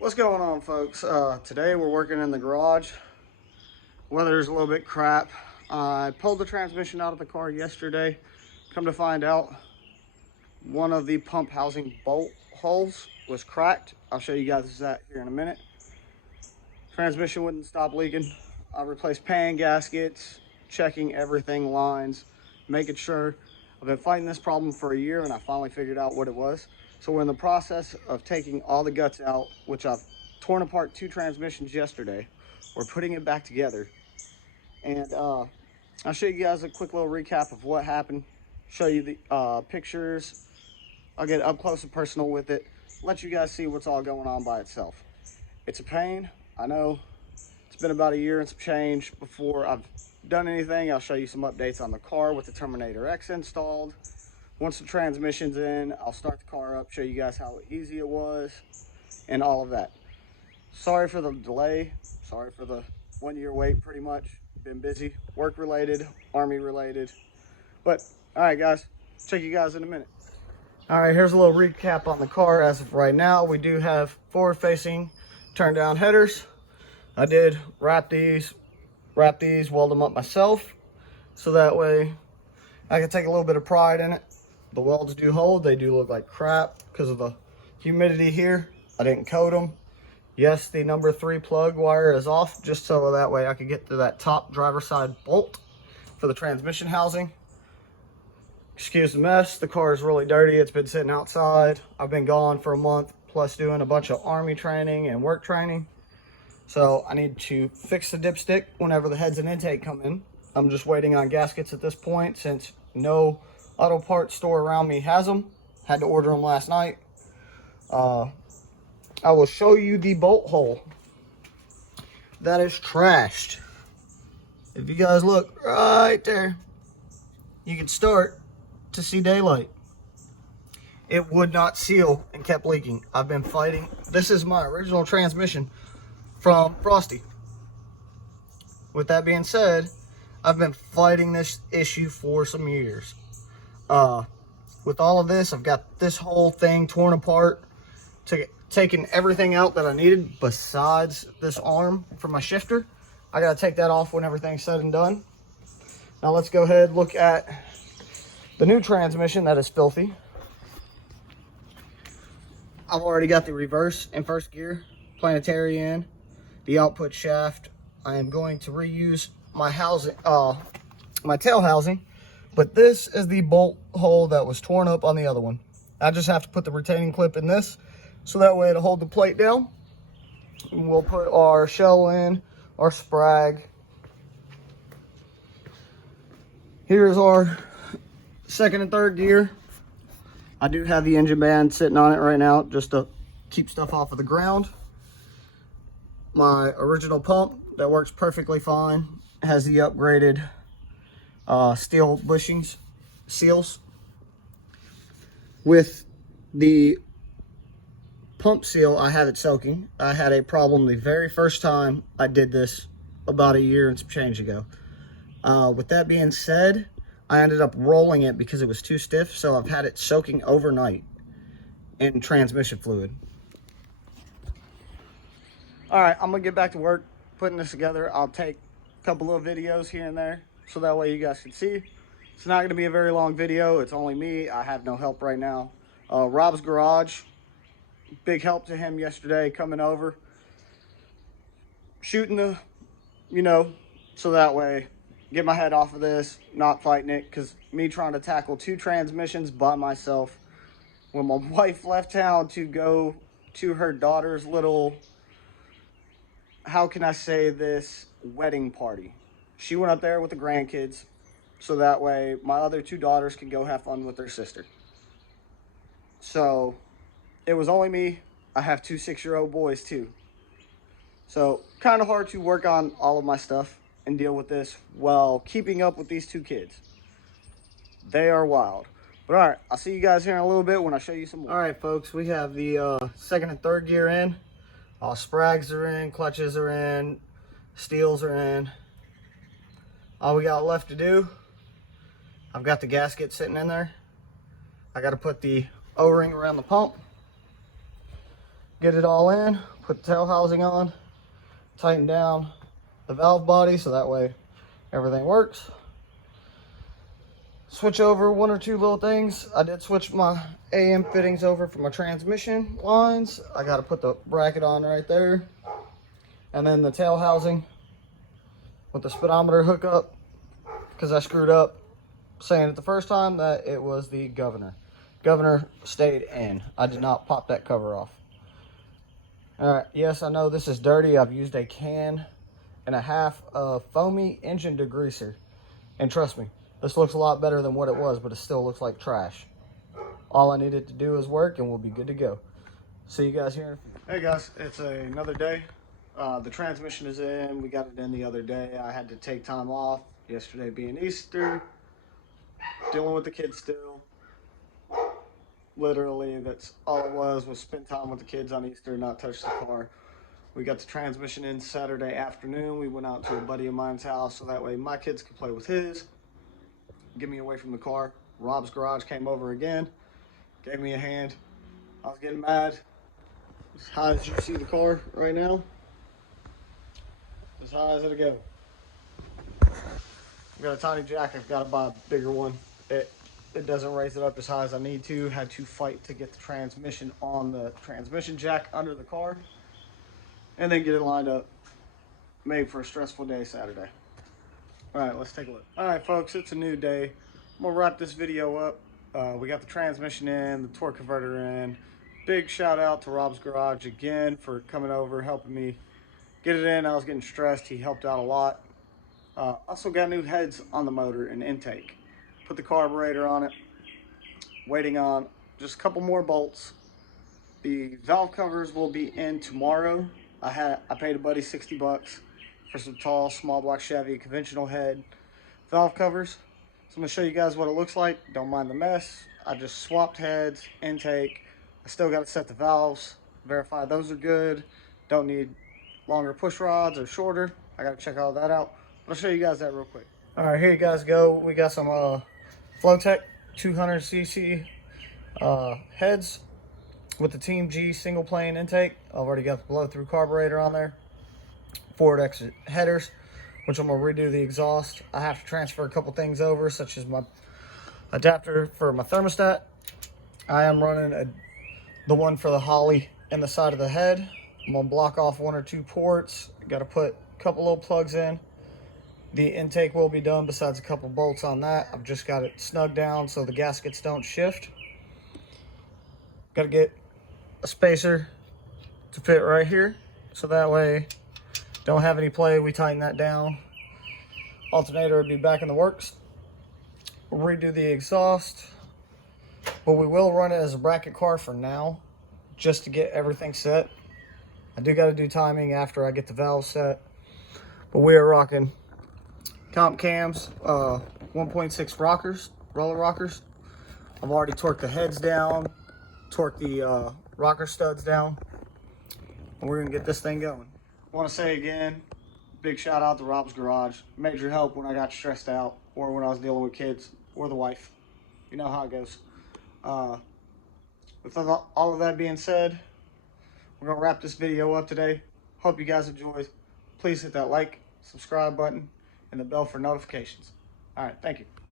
What's going on, folks? Today we're working in the garage. Weather's a little bit crap. I pulled the transmission out of the car yesterday. Come to find out, one of the pump housing bolt holes was cracked. I'll show you guys that here in a minute. Transmission wouldn't stop leaking. I replaced pan gaskets, checking everything, lines, making sure. I've been fighting this problem for a year and I finally figured out what it was. So we're in the process of taking all the guts out, which I've torn apart 2 transmissions yesterday. We're putting it back together. And I'll show you guys a quick little recap of what happened. Show you the pictures. I'll get up close and personal with it. Let you guys see what's all going on by itself. It's a pain. I know it's been about a year and some change before I've done anything. I'll show you some updates on the car with the Terminator X installed. Once the transmission's in, I'll start the car up, show you guys how easy it was and all of that. Sorry for the delay. Sorry for the 1 year wait, pretty much. Been busy, work related, Army related. But all right, guys, check you guys in a minute. All right, here's a little recap on the car. As of right now, we do have forward facing turn down headers. I did wrap these, weld them up myself, so that way I can take a little bit of pride in it. The welds do hold. They do look like crap because of the humidity here. I didn't coat them. Yes, the number 3 plug wire is off, just so that way I could get to that top driver side bolt for the transmission housing. Excuse the mess. The car is really dirty. It's been sitting outside. I've been gone for a month, plus doing a bunch of Army training and work training. So I need to fix the dipstick whenever the heads and intake come in. I'm just waiting on gaskets at this point since no auto parts store around me has them. Had to order them last night. I will show you the bolt hole. That is trashed. If you guys look right there, you can start to see daylight. It would not seal and kept leaking. I've been fighting. This is my original transmission from Frosty. With that being said, I've been fighting this issue for some years. With all of this, I've got this whole thing torn apart, taking everything out that I needed besides this arm for my shifter. I gotta take that off when everything's said and done. Now let's go ahead and look at the new transmission that is filthy. I've already got the reverse and first gear planetary in, the output shaft. I am going to reuse my housing, my tail housing, but this is the bolt hole that was torn up on the other one. I just have to put the retaining clip in this, so that way it'll hold the plate down. And we'll put our shell in, our sprag. Here's our second and third gear. I do have the engine band sitting on it right now just to keep stuff off of the ground. My original pump that works perfectly fine has the upgraded steel bushings, seals. With the pump seal, I have it soaking. I had a problem the very first time I did this about a year and some change ago. With that being said, I ended up rolling it because it was too stiff, so I've had it soaking overnight in transmission fluid. All right, I'm gonna get back to work putting this together. I'll take a couple of videos here and there so that way you guys can see. It's not gonna be a very long video. It's only me. I have no help right now. Rob's Garage, big help to him yesterday coming over, shooting the, so that way get my head off of this, not fighting it, because me trying to tackle 2 transmissions by myself when my wife left town to go to her daughter's little, how can I say this, wedding party. She went up there with the grandkids so that way my other 2 daughters can go have fun with their sister. So it was only me. I have 2 6-year-old boys too. So kind of hard to work on all of my stuff and deal with this while keeping up with these 2 kids. They are wild. But all right, I'll see you guys here in a little bit when I show you some more. All right, folks, we have the second and third gear in. All sprags are in, clutches are in, steels are in. All we got left to do, I've got the gasket sitting in there. I got to put the O-ring around the pump. get it all in, put the tail housing on, tighten down the valve body so that way everything works. Switch over one or two little things. I did switch my AM fittings over for my transmission lines. I got to put the bracket on right there. And then the tail housing with the speedometer hookup, because I screwed up saying it the first time that it was the governor. Governor stayed in. I did not pop that cover off. All right, yes, I know this is dirty. I've used a can and a half of foamy engine degreaser. And trust me, this looks a lot better than what it was, but it still looks like trash. All I needed to do is work and we'll be good to go. See you guys here. Hey guys, it's another day. The transmission is in. We got it in the other day. I had to take time off. Yesterday being Easter. Dealing with the kids still. Literally, that's all it was spend time with the kids on Easter, not touch the car. We got the transmission in Saturday afternoon. We went out to a buddy of mine's house so that way my kids could play with his. Get me away from the car. Rob's Garage came over again. Gave me a hand. I was getting mad. As high as you see the car right now. As high as it'll go. I've got a tiny jack. I've got to buy a bigger one. It doesn't raise it up as high as I need to. Had to fight to get the transmission on the transmission jack under the car. And then get it lined up. Made for a stressful day Saturday. Alright, let's take a look. Alright folks, it's a new day. I'm going to wrap this video up. We got the transmission in, the torque converter in. Big shout out to Rob's Garage again for coming over, helping me get it in. I was getting stressed. He helped out a lot. Also got new heads on the motor and intake. Put the carburetor on it. Waiting on just a couple more bolts. The valve covers will be in tomorrow. I paid a buddy 60 bucks for some tall small block Chevy conventional head valve covers. So I'm going to show you guys what it looks like. Don't mind the mess. I just swapped heads, intake. I still got to set the valves, verify those are good. Don't need longer push rods or shorter. I got to check all that out. I'll show you guys that real quick. All right, here you guys go. We got some Flowtech 200cc heads with the Team G single plane intake. I've already got the blow through carburetor on there. Forward exit headers, which I'm going to redo the exhaust. I have to transfer a couple things over, such as my adapter for my thermostat. I am running the one for the Holley in the side of the head. I'm going to block off one or two ports. Got to put a couple little plugs in. The intake will be done besides a couple bolts on that. I've just got it snug down so the gaskets don't shift. Got to get a spacer to fit right here so that way don't have any play. We tighten that down. Alternator would be back in the works. We'll redo the exhaust, but we will run it as a bracket car for now just to get everything set. I do got to do timing after I get the valve set, but we are rocking comp cams, 1.6 rockers, roller rockers. I've already torqued the heads down, torqued the rocker studs down, and we're gonna get this thing going. I want to say again, big shout out to Rob's Garage. Major help when I got stressed out or when I was dealing with kids or the wife. You know how it goes. With all of that being said, we're gonna wrap this video up today. Hope you guys enjoyed. Please hit that like, subscribe button, and the bell for notifications. All right, thank you.